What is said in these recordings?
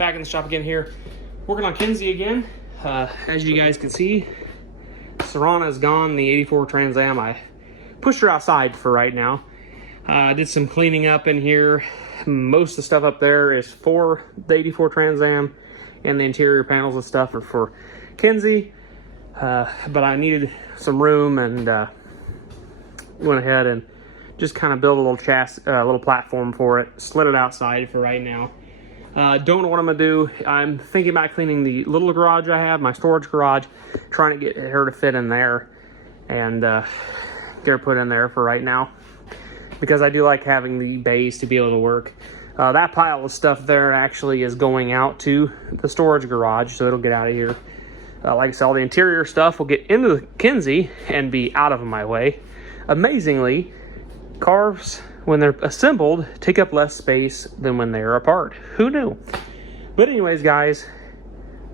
back in the shop again here, working on Kenzie again. As you guys can see, Serrana is gone, the 84 Trans Am. I pushed her outside for right now. Did some cleaning up in here. Most of the stuff up there is for the 84 Trans Am, and the interior panels and stuff are for Kenzie. But I needed some room and went ahead and just kind of built a little chassis, little platform for it. Slid it outside for right now. Don't know what I'm gonna do. I'm thinking about cleaning the little garage I have, my storage garage, trying to get her to fit in there and get her put in there for right now, because I do like having the bays to be able to work. That pile of stuff there actually is going out to the storage garage, so it'll get out of here. Like I said, all the interior stuff will get into the Kenzie and be out of my way. Amazingly, cars, when they're assembled, take up less space than when they're apart. Who knew? But anyways, guys,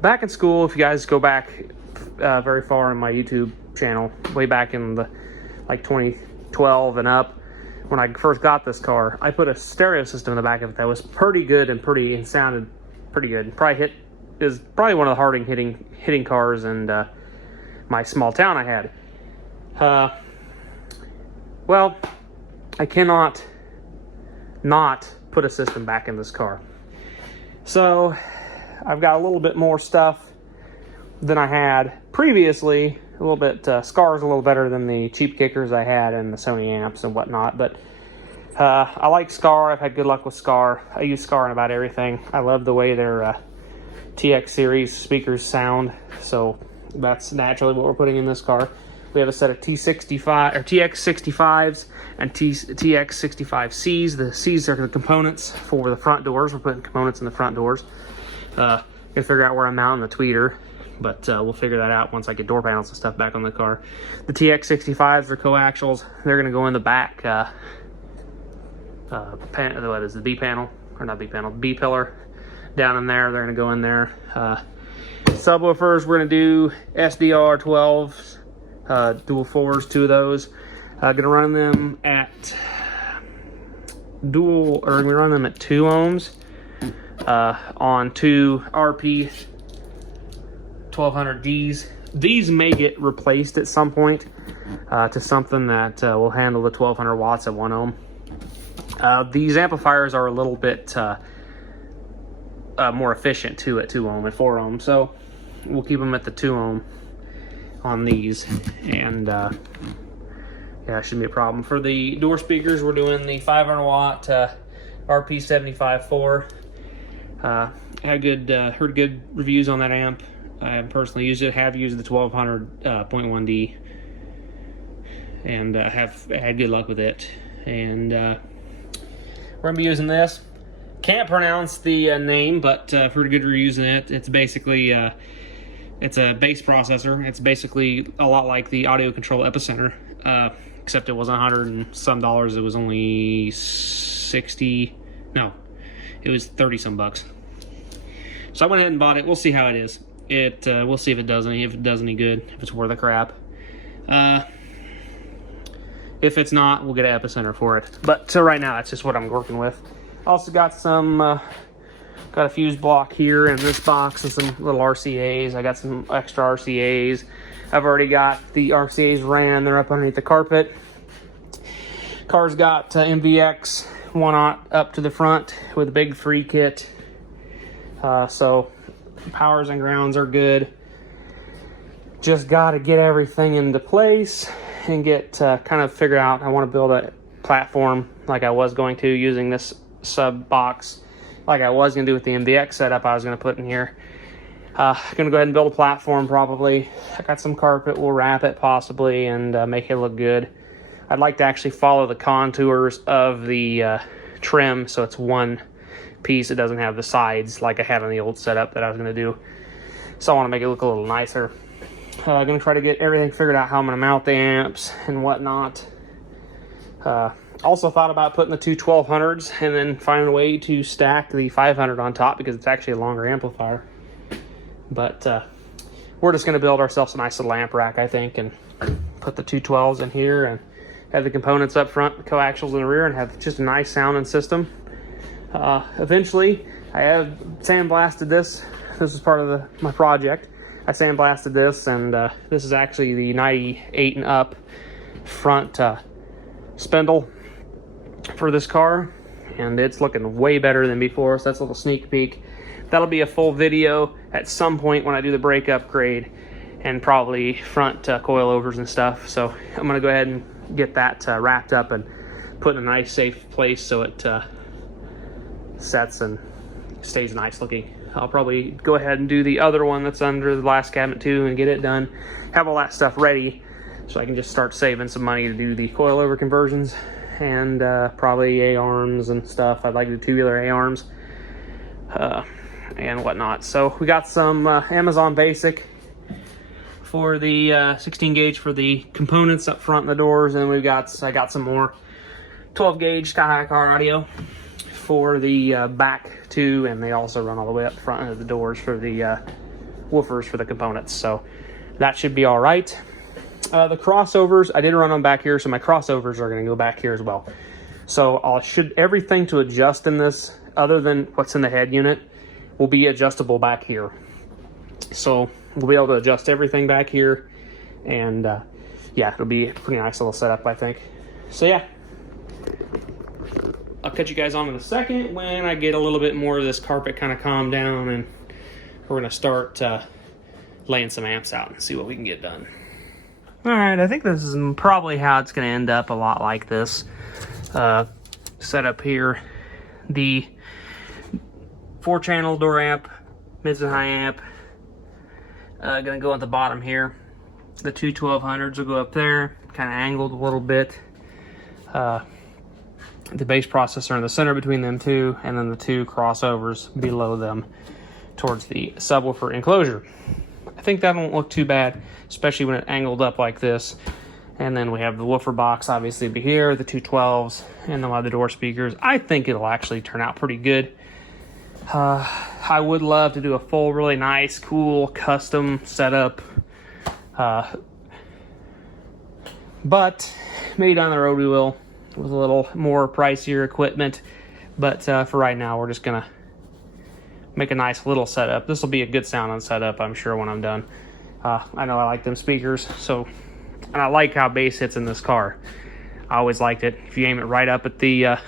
back in school, if you guys go back very far in my YouTube channel, way back in the like 2012 and up, when I first got this car, I put a stereo system in the back of it that was pretty good and sounded pretty good. Is probably one of the hardest hitting cars in my small town I had. Well, I cannot not put a system back in this car. So I've got a little bit more stuff than I had previously. A little bit, Scar's a little better than the cheap kickers I had and the Sony amps and whatnot. But I like Scar. I've had good luck with Scar. I use Scar in about everything. I love the way their TX series speakers sound. So that's naturally what we're putting in this car. We have a set of T65 or TX65s and TX65Cs. The Cs are the components for the front doors. We're putting components in the front doors. Gonna figure out where I'm mounting the tweeter, but we'll figure that out once I get door panels and stuff back on the car. The TX65s are coaxials. They're gonna go in the back. What is the B panel or not B panel? B pillar down in there. They're gonna go in there. Subwoofers. We're gonna do SDR 12s. Dual 4s, 2 of those. Gonna run them at 2 ohms on 2 RP 1200Ds. These may get replaced at some point to something that will handle the 1200 watts at 1 ohm. These amplifiers are a little bit more efficient too at 2 ohm and 4 ohm, so we'll keep them at the 2 ohm on these, and yeah, it shouldn't be a problem. For the door speakers, we're doing the 500 watt RP75-4. Heard good reviews on that amp. I haven't personally used it. Have used the 1200.1D and have had good luck with it. And we're gonna be using this. Can't pronounce the name, but heard good reviews on it. It's basically it's a bass processor. It's basically a lot like the Audio Control Epicenter, except it was $100 and some. It was only 60. No, it was 30 some bucks. So I went ahead and bought it. We'll see how it is. We'll see if it does any good. If it's worth a crap. If it's not, we'll get an Epicenter for it. But so right now, that's just what I'm working with. Also got some. Got a fuse block here in this box and some little RCAs. I got some extra RCAs. I've already got the RCAs ran. They're up underneath the carpet. Car's got MVX 1/0 up to the front with a big 3 kit. So powers and grounds are good. Just got to get everything into place and get kind of figure out. I want to build a platform like I was going to, using this sub box like I was going to do with the MVX setup I was going to put in here. Going to go ahead and build a platform probably. I got some carpet. We'll wrap it possibly and make it look good. I'd like to actually follow the contours of the trim so it's one piece. It doesn't have the sides like I had on the old setup that I was going to do. So I want to make it look a little nicer. I'm going to try to get everything figured out, how I'm going to mount the amps and whatnot. Also thought about putting the two 1200s and then finding a way to stack the 500 on top, because it's actually a longer amplifier. But we're just going to build ourselves a nice little amp rack, I think, and put the two 12s in here and have the components up front, the coaxials in the rear, and have just a nice sounding system. Eventually, I have sandblasted this. This is part of my project. I sandblasted this, and this is actually the 98 and up front spindle for this car, and it's looking way better than before. So that's a little sneak peek. That'll be a full video at some point when I do the brake upgrade and probably front coilovers and stuff. So I'm gonna go ahead and get that wrapped up and put in a nice safe place so it sets and stays nice looking. I'll probably go ahead and do the other one that's under the last cabinet too and get it done. Have all that stuff ready so I can just start saving some money to do the coilover conversions and probably A-arms and stuff. I'd like to do tubular A-arms and whatnot. So we got some Amazon Basic for the 16 gauge for the components up front in the doors, and I got some more 12 gauge Skyhigh car audio for the back too, and they also run all the way up front of the doors for the woofers for the components. So that should be all right. The crossovers, I did run them back here, so my crossovers are going to go back here as well. So everything to adjust in this, other than what's in the head unit, will be adjustable back here. So we'll be able to adjust everything back here, and yeah, it'll be a pretty nice little setup, I think. So yeah, I'll catch you guys on in a second when I get a little bit more of this carpet kind of calmed down, and we're going to start laying some amps out and see what we can get done. All right, I think this is probably how it's going to end up, a lot like this setup here. The 4-channel door amp, mids and high amp, going to go at the bottom here. The two 1200s will go up there, kind of angled a little bit. The bass processor in the center between them two, and then the two crossovers below them towards the subwoofer enclosure. I think that won't look too bad, especially when it angled up like this. And then we have the woofer box obviously be here, the two 12s, and then we'll have the door speakers. I think it'll actually turn out pretty good. I would love to do a full, really nice, cool, custom setup. But maybe down the road we will, with a little more pricier equipment. But for right now, we're just gonna make a nice little setup. This will be a good sounding setup, I'm sure, when I'm done. I know I like them speakers, and I like how bass hits in this car. I always liked it. If you aim it right up at the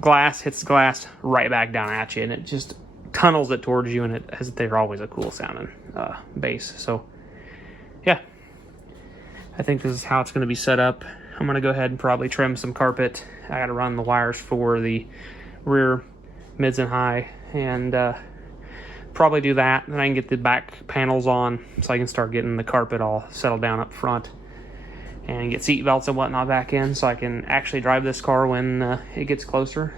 glass, hits the glass right back down at you, and it just tunnels it towards you, and they're always a cool sounding bass. So yeah, I think this is how it's going to be set up. I'm going to go ahead and probably trim some carpet. I got to run the wires for the rear mids and high, and probably do that. Then I can get the back panels on so I can start getting the carpet all settled down up front and get seat belts and whatnot back in so I can actually drive this car when it gets closer.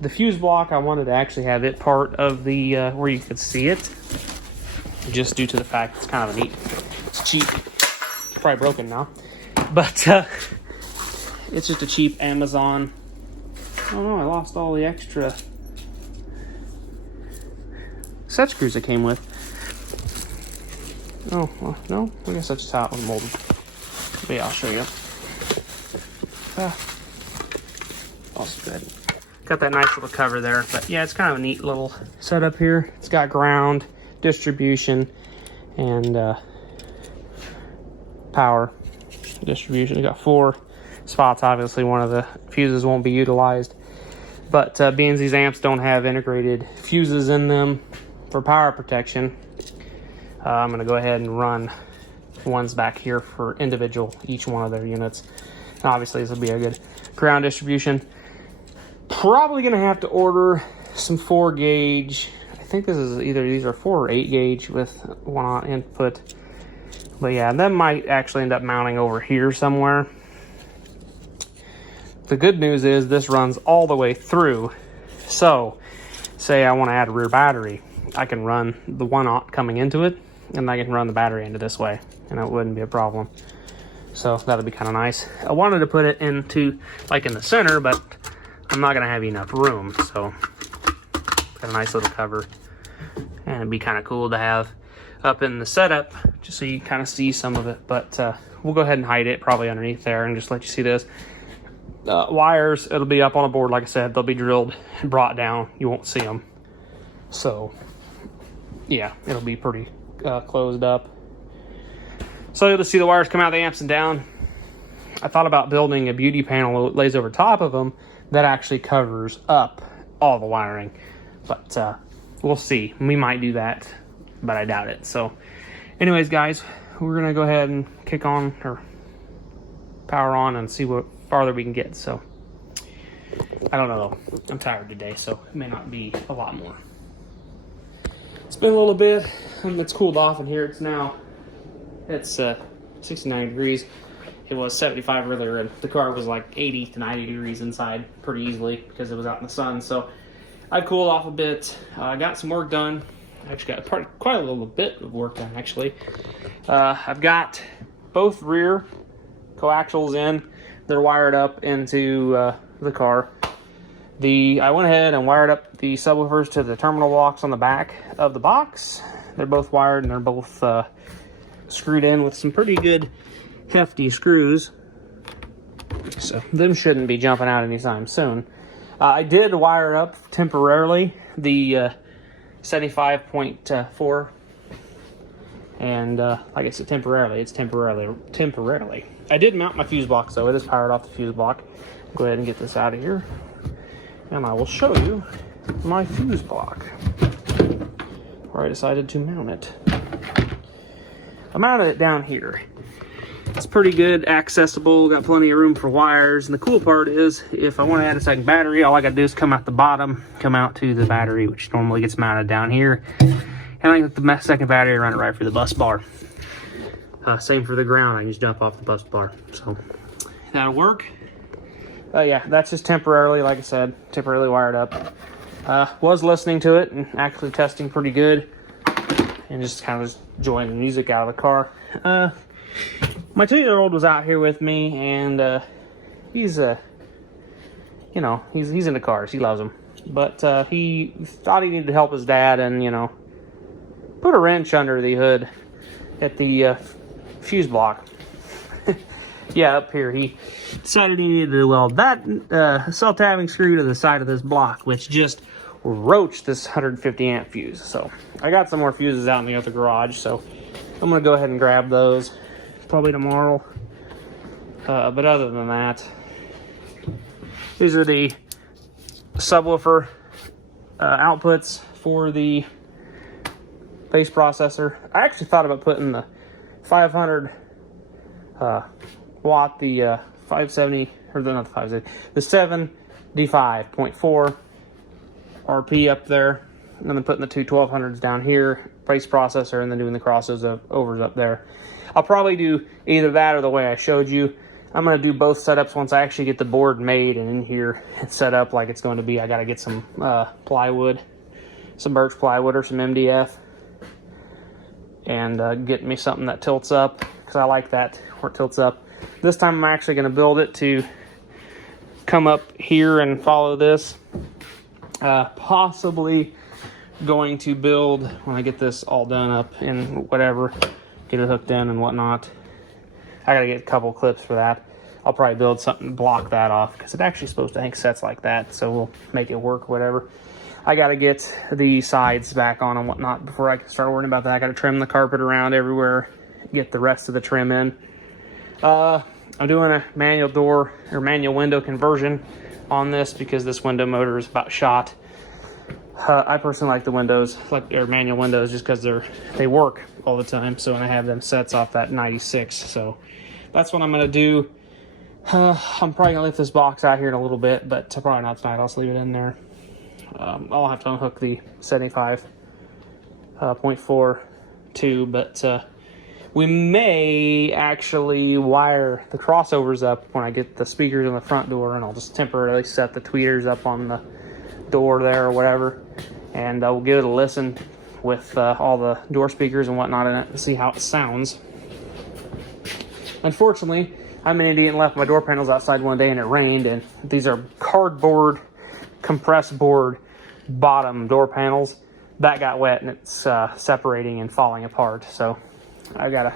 The fuse block, I wanted to actually have it part of the where you could see it, just due to the fact it's kind of a neat, it's cheap, it's probably broken now, but it's just a cheap Amazon. Oh no, I lost all the extra set screws it came with. Oh, well, no, I guess that's just how it was molded. But yeah, I'll show you. Also good. Got that nice little cover there, but yeah, it's kind of a neat little setup here. It's got ground, distribution, and power distribution. It's got 4 spots. Obviously, one of the fuses won't be utilized, but being these amps don't have integrated fuses in them for power protection, I'm going to go ahead and run ones back here for each one of their units. And obviously, this will be a good ground distribution. Probably going to have to order some 4 gauge. I think this is either these are 4 or 8 gauge with one on input. But yeah, that might actually end up mounting over here somewhere. The good news is this runs all the way through. So, say I want to add a rear battery, I can run the one coming into it, and I can run the battery into this way, and it wouldn't be a problem. So that'll be kind of nice. I wanted to put it into, like, in the center, but I'm not going to have enough room, so got a nice little cover. And it'd be kind of cool to have up in the setup, just so you kind of see some of it. But we'll go ahead and hide it probably underneath there and just let you see this. wires, it'll be up on a board, like I said. They'll be drilled and brought down. You won't see them. So, yeah, it'll be pretty closed up. So you'll just see the wires come out of the amps and down. I thought about building a beauty panel that lays over top of them that actually covers up all the wiring. But we'll see. We might do that, but I doubt it. So anyways, guys, we're going to go ahead and kick on or power on and see what farther we can get. So I don't know. I'm tired today, so it may not be a lot more. It's been a little bit. It's cooled off in here. It's 69 degrees. It was 75 earlier, and the car was like 80 to 90 degrees inside pretty easily because it was out in the sun. So I cooled off a bit. I got some work done. I actually got quite a little bit of work done, actually. I've got both rear coaxials in. They're wired up into the car. I went ahead and wired up the subwoofers to the terminal blocks on the back of the box. They're both wired, and they're both screwed in with some pretty good hefty screws. So them shouldn't be jumping out anytime soon. I did wire up temporarily the 75.4, and like I said, it's temporarily. I did mount my fuse block, so it is powered off the fuse block. Go ahead and get this out of here, and I will show you my fuse block, where I decided to mount it. I mounted it down here. It's pretty good, accessible, got plenty of room for wires, and the cool part is if I want to add a second battery, all I got to do is come out the bottom, come out to the battery, which normally gets mounted down here, and I get the second battery and run it right through the bus bar. Same for the ground, I can just jump off the bus bar, so that'll work. Yeah, that's just temporarily, like I said, temporarily wired up. Was listening to it and actually testing pretty good, and just kind of enjoying the music out of the car. My 2-year-old was out here with me, and he's into cars. He loves them, but he thought he needed to help his dad, and put a wrench under the hood at the fuse block. Yeah, up here he decided he needed to weld that self-tabbing screw to the side of this block, which just roached this 150 amp fuse. So I got some more fuses out in the other garage, so I'm gonna go ahead and grab those probably tomorrow. But other than that, these are the subwoofer outputs for the bass processor. I actually thought about putting the 500 watt, the 570, or not the 570, the 75.4 RP up there, and then putting the two 1200s down here, bass processor, and then doing the crossovers up there. I'll probably do either that or the way I showed you. I'm going to do both setups once I actually get the board made and in here and set up like it's going to be. I got to get some plywood, some birch plywood or some MDF, and get me something that tilts up, because I like that where it tilts up. This time I'm actually going to build it to come up here and follow this. Possibly going to build, when I get this all done up and whatever, get it hooked in and whatnot. I gotta get a couple clips for that. I'll probably build something to block that off, because it actually supposed to hang sets like that, so we'll make it work, whatever. I gotta get the sides back on and whatnot before I can start worrying about that. I gotta trim the carpet around everywhere, get the rest of the trim in. I'm doing a manual door or manual window conversion on this, because this window motor is about shot. I personally like the windows, manual windows, just because they work all the time. So, and I have them sets off that 96. So that's what I'm gonna do. I'm probably gonna lift this box out here in a little bit, but probably not tonight. I'll just leave it in there. I'll have to unhook the 75.4 too, but we may actually wire the crossovers up when I get the speakers in the front door, and I'll just temporarily set the tweeters up on the door there or whatever, and we'll give it a listen with all the door speakers and whatnot in it and see how it sounds. Unfortunately, I'm an idiot and left my door panels outside one day and it rained, and these are cardboard, compressed board bottom door panels. That got wet and it's separating and falling apart, so I gotta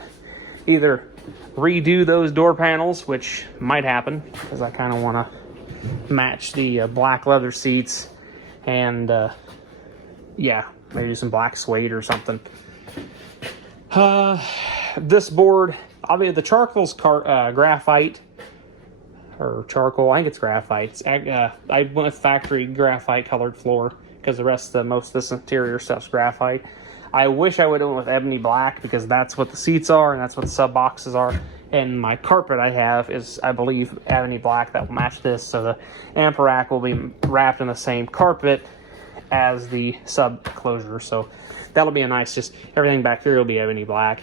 either redo those door panels, which might happen because I kind of want to match the black leather seats, and yeah, maybe some black suede or something. This board, obviously the charcoal's graphite, or charcoal, I think it's graphite. I went with factory graphite colored floor because the rest of most of this interior stuff's graphite. I wish I would have went with ebony black because that's what the seats are and that's what the sub boxes are. And my carpet I have is, I believe, ebony black that will match this. So the amp rack will be wrapped in the same carpet as the sub closure. So that'll be a nice, just everything back there will be ebony black.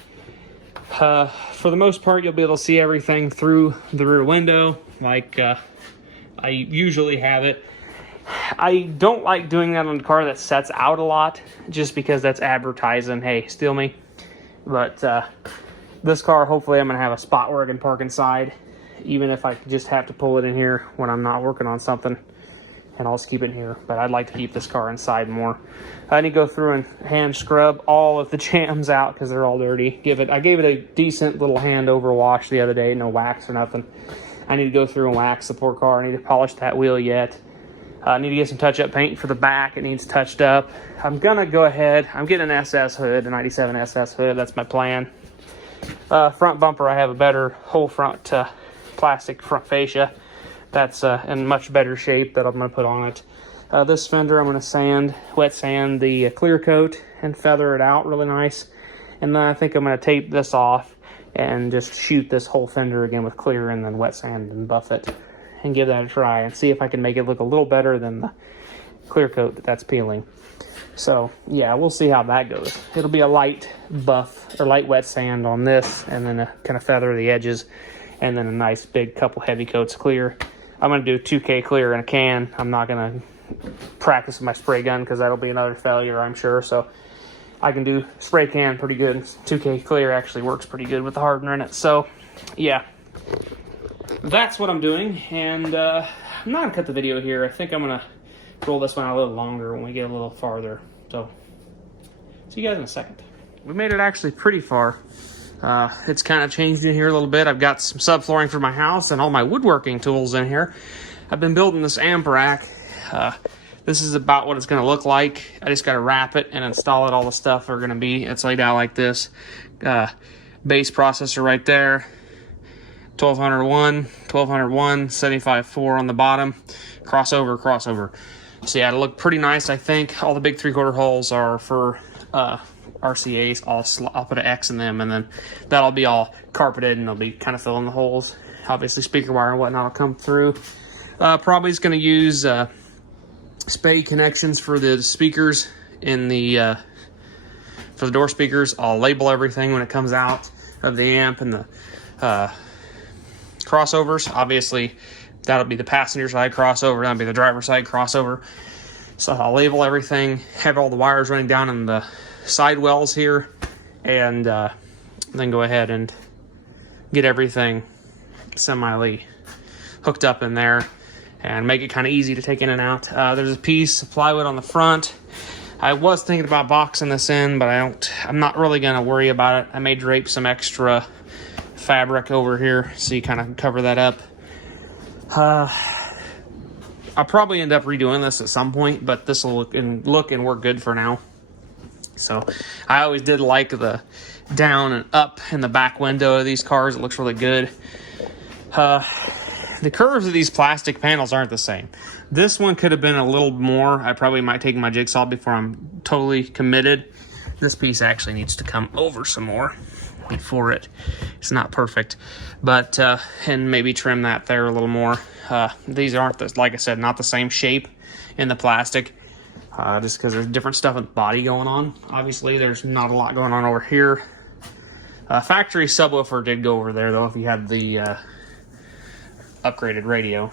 For the most part, you'll be able to see everything through the rear window like I usually have it. I don't like doing that on a car that sets out a lot, just because that's advertising, hey, steal me. But this car, hopefully I'm going to have a spot where I can park inside, even if I just have to pull it in here when I'm not working on something, and I'll just keep it in here. But I'd like to keep this car inside more. I need to go through and hand scrub all of the jams out because they're all dirty. I gave it a decent little hand over wash the other day, no wax or nothing. I need to go through and wax the poor car. I need to polish that wheel yet. I need to get some touch-up paint for the back. It needs touched up. I'm going to go ahead. I'm getting an SS hood, a 97 SS hood. That's my plan. Front bumper, I have a better whole front plastic front fascia. That's in much better shape that I'm going to put on it. This fender, I'm going to wet sand the clear coat and feather it out really nice. And then I think I'm going to tape this off and just shoot this whole fender again with clear and then wet sand and buff it and give that a try and see if I can make it look a little better than the clear coat that's peeling. So yeah, we'll see how that goes. It'll be a light buff or light wet sand on this, and then a kind of feather the edges, and then a nice big couple heavy coats of clear. I'm going to do 2K clear in a can. I'm not going to practice with my spray gun because that'll be another failure, I'm sure. So I can do spray can pretty good. 2K clear actually works pretty good with the hardener in it. So yeah, that's what I'm doing. And I'm not going to cut the video here. I think I'm going to roll this one out a little longer when we get a little farther. So see you guys in a second. We made it actually pretty far. It's kind of changed in here a little bit. I've got some subflooring for my house and all my woodworking tools in here. I've been building this amp rack. This is about what it's going to look like. I just got to wrap it and install it. All the stuff are going to be, it's laid out like this. Base processor right there. 1201, 75.4 on the bottom. Crossover. So yeah, it'll look pretty nice, I think. All the big 3/4 holes are for RCAs. I'll put an X in them, and then that'll be all carpeted, and they'll be kind of filling the holes. Obviously, speaker wire and whatnot will come through. Probably is going to use spade connections for the speakers in the for the door speakers. I'll label everything when it comes out of the amp and the crossovers. Obviously, that'll be the passenger side crossover. That'll be the driver's side crossover. So I'll label everything, have all the wires running down in the side wells here, and then go ahead and get everything semi hooked up in there and make it kind of easy to take in and out. There's a piece of plywood on the front. I was thinking about boxing this in, but I'm not really going to worry about it. I may drape some extra fabric over here so you kind of cover that up. I'll probably end up redoing this at some point, but this will look and work good for now. So I always did like the down and up in the back window of these cars. It looks really good. The curves of these plastic panels aren't the same. This one could have been a little more. I probably might take my jigsaw before I'm totally committed. This piece actually needs to come over some more before it's not perfect, but and maybe trim that there a little more. These aren't, like I said, not the same shape in the plastic, just because there's different stuff with the body going on. Obviously, there's not a lot going on over here. Factory subwoofer did go over there though. If you had the upgraded radio,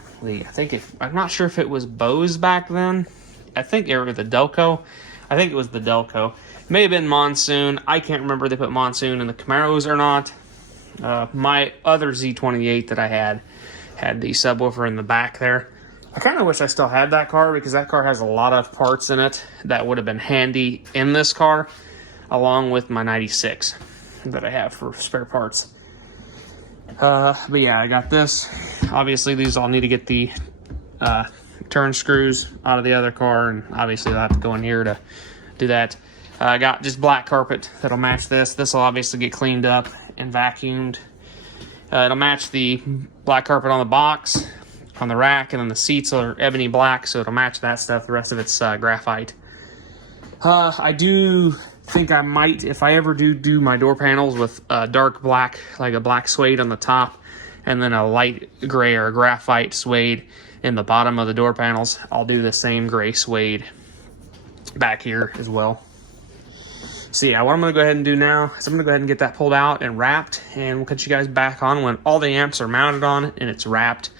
I'm not sure if it was Bose back then. I think it was the Delco. I think it was the Delco. May have been Monsoon. I can't remember if they put Monsoon in the Camaros or not. My other Z28 that I had the subwoofer in the back there. I kind of wish I still had that car because that car has a lot of parts in it that would have been handy in this car, along with my 96 that I have for spare parts. But yeah, I got this. Obviously, these all need to get the turn screws out of the other car, and obviously I'll have to go in here to do that. I got just black carpet that'll match this. This will obviously get cleaned up and vacuumed. It'll match the black carpet on the box, on the rack, and then the seats are ebony black, so it'll match that stuff. The rest of it's graphite. I do think I might, if I ever do my door panels with dark black, like a black suede on the top, and then a light gray or graphite suede in the bottom of the door panels, I'll do the same gray suede back here as well. So yeah, what I'm going to go ahead and do now is I'm going to go ahead and get that pulled out and wrapped, and we'll catch you guys back on when all the amps are mounted on it and it's wrapped,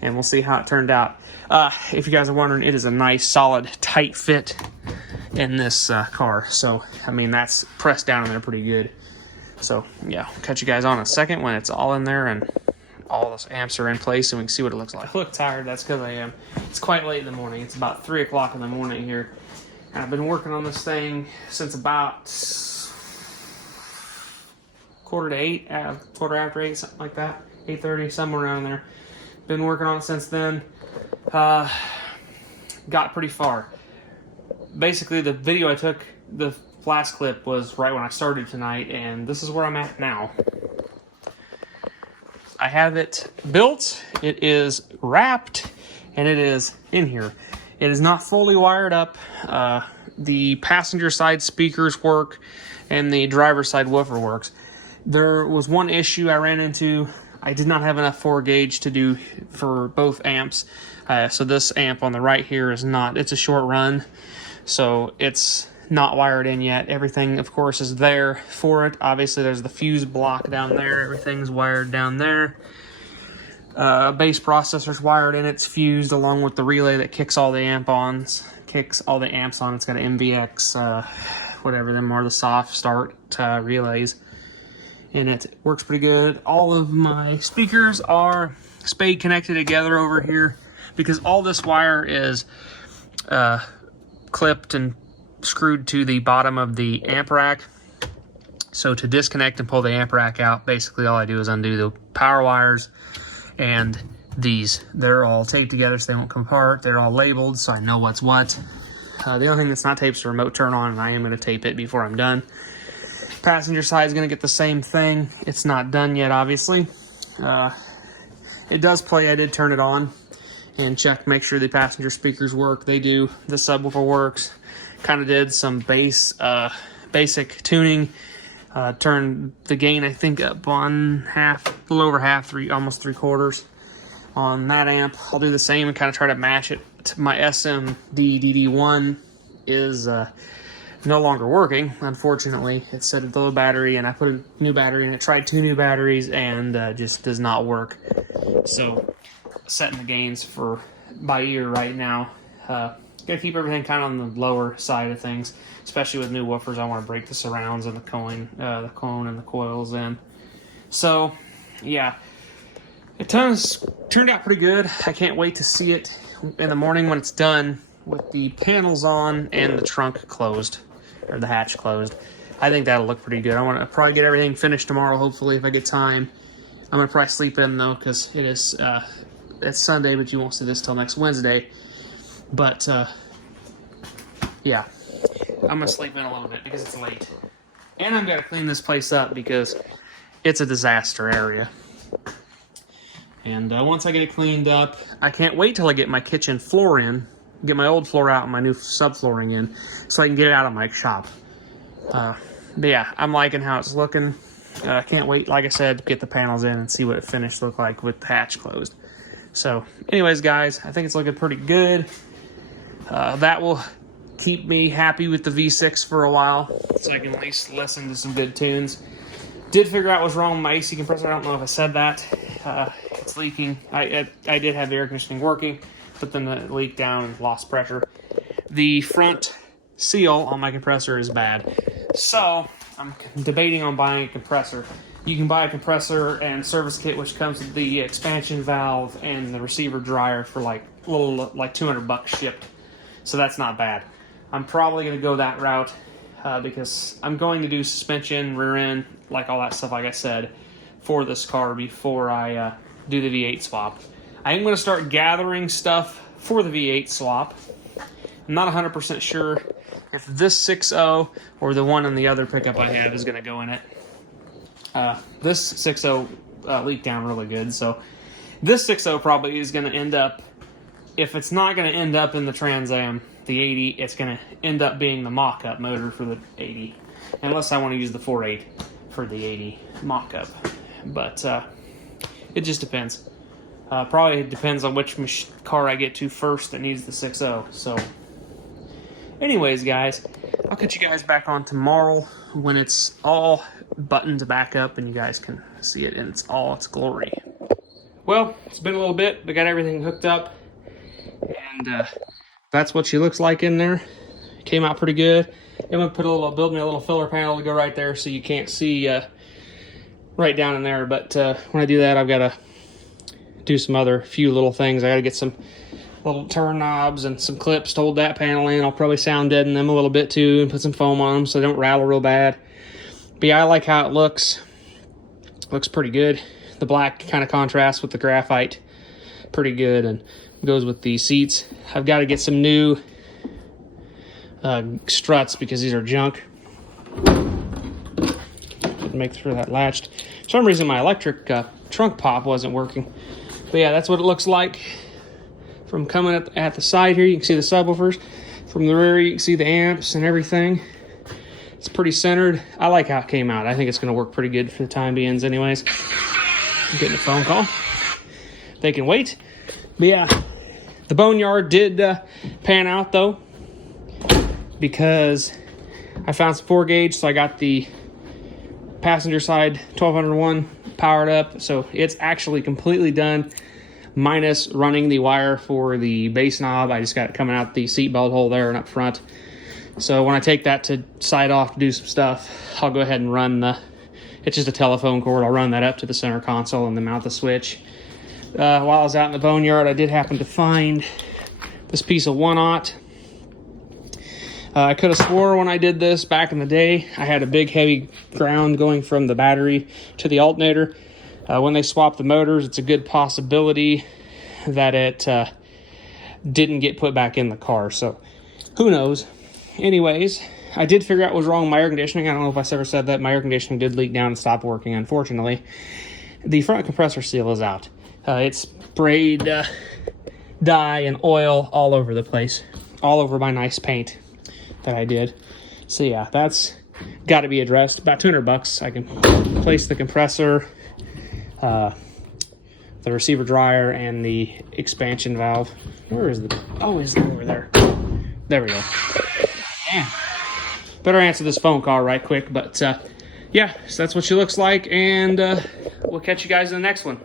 and we'll see how it turned out. If you guys are wondering, it is a nice, solid, tight fit in this car. So, I mean, that's pressed down in there pretty good. So, yeah, I'll catch you guys on in a second when it's all in there and all those amps are in place and we can see what it looks like. I look tired, that's because I am. It's quite late in the morning. It's about 3 o'clock in the morning here. And I've been working on this thing since about quarter after 8, something like that. 8:30, somewhere around there. Been working on it since then. Got pretty far. Basically, the video I took, the last clip, was right when I started tonight, and this is where I'm at now. I have it built, it is wrapped, and it is in here. It is not fully wired up. The passenger side speakers work, and the driver's side woofer works. There was one issue I ran into. I did not have enough 4 gauge to do for both amps. So this amp on the right here is not, it's a short run. So it's not wired in yet. Everything, of course, is there for it. Obviously, there's the fuse block down there. Everything's wired down there. Base processor's wired in. It's fused along with the relay that kicks all the amps on. It's got an MVX, whatever them are, the soft start relays. And it works pretty good. All of my speakers are spade connected together over here because all this wire is clipped and screwed to the bottom of the amp rack. So to disconnect and pull the amp rack out, basically all I do is undo the power wires, and they're all taped together so they won't come apart. They're all labeled so I know what's what. The only thing that's not taped is the remote turn on, and I am going to tape it before I'm done. Passenger side is going to get the same thing. It's not done yet, obviously. It does play. I did turn it on and check, make sure the passenger speakers work. They do. The subwoofer works. Kind of did some basic tuning. Turned the gain, I think, up on half, a little over half, almost 3/4 on that amp. I'll do the same and kind of try to match it. My SMD DD1 is no longer working, unfortunately. It said it's low battery, and I put a new battery in it. Tried 2 new batteries, and just does not work. So, setting the gains by ear right now. Gotta keep everything kind of on the lower side of things, especially with new woofers. I want to break the surrounds and the cone and the coils in. So, yeah, it turned out pretty good. I can't wait to see it in the morning when it's done with the panels on and the trunk closed, or the hatch closed. I think that'll look pretty good. I want to probably get everything finished tomorrow, hopefully, if I get time. I'm going to probably sleep in, though, because it's Sunday, but you won't see this till next Wednesday. But, yeah, I'm going to sleep in a little bit because it's late. And I've got to clean this place up because it's a disaster area. And once I get it cleaned up, I can't wait till I get my kitchen floor in, get my old floor out and my new subflooring in, so I can get it out of my shop. But yeah, I'm liking how it's looking. I can't wait, like I said, to get the panels in and see what it finished look like with the hatch closed. So, anyways, guys, I think it's looking pretty good. That will keep me happy with the V6 for a while, so I can at least listen to some good tunes. Did figure out what's wrong with my AC compressor. I don't know if I said that. It's leaking. I did have the air conditioning working, but then it leaked down and lost pressure. The front seal on my compressor is bad, so I'm debating on buying a compressor. You can buy a compressor and service kit, which comes with the expansion valve and the receiver dryer for like $200 shipped. So that's not bad. I'm probably going to go that route because I'm going to do suspension, rear end, like all that stuff, like I said, for this car before I do the V8 swap. I am going to start gathering stuff for the V8 swap. I'm not 100% sure if this 6.0 or the one in the other pickup I have is going to go in it. This 6.0 leaked down really good, so this 6.0 probably is going to end up, if it's not going to end up in the Trans Am, the 80, it's going to end up being the mock-up motor for the 80, unless I want to use the 4.8 for the 80 mock-up. But it just depends. Probably depends on which car I get to first that needs the 6.0. So anyways, guys, I'll catch you guys back on tomorrow when it's all buttoned back up and you guys can see it in its glory. Well, it's been a little bit. We got everything hooked up, and that's what she looks like in there. Came out pretty good. I'm gonna build me a little filler panel to go right there so you can't see right down in there. But when I do that, I've got to do some other few little things. I got to get some little turn knobs and some clips to hold that panel in. I'll probably sound deaden them a little bit too and put some foam on them so they don't rattle real bad. But yeah, I like how it looks. Looks pretty good. The black kind of contrasts with the graphite pretty good and goes with the seats. I've got to get some new struts because these are junk. Make sure that latched. For some reason my electric trunk pop wasn't working. But yeah, that's what it looks like from coming at the side here. You can see the subwoofers. From the rear, you can see the amps and everything. It's pretty centered. I like how it came out. I think it's going to work pretty good for the time being anyways. I'm getting a phone call. They can wait. But yeah, the boneyard did pan out though, because I found some 4 gauge, so I got the passenger side 1201 powered up, so it's actually completely done, minus running the wire for the base knob. I just got it coming out the seatbelt hole there and up front. So when I take that to side off to do some stuff, I'll go ahead and run it's just a telephone cord. I'll run that up to the center console and then mount the switch. While I was out in the boneyard, I did happen to find this piece of 1/0. I could have swore when I did this back in the day, I had a big heavy ground going from the battery to the alternator. When they swapped the motors, it's a good possibility that it didn't get put back in the car. So who knows? Anyways, I did figure out what was wrong with my air conditioning. I don't know if I ever said that. My air conditioning did leak down and stop working, unfortunately. The front compressor seal is out. It sprayed dye and oil all over the place, all over my nice paint that I did. So yeah, that's got to be addressed. About $200. I can replace the compressor, the receiver dryer, and the expansion valve. Where is the? Oh, is it over there? There we go. Yeah. Better answer this phone call right quick. But yeah, so that's what she looks like, and we'll catch you guys in the next one.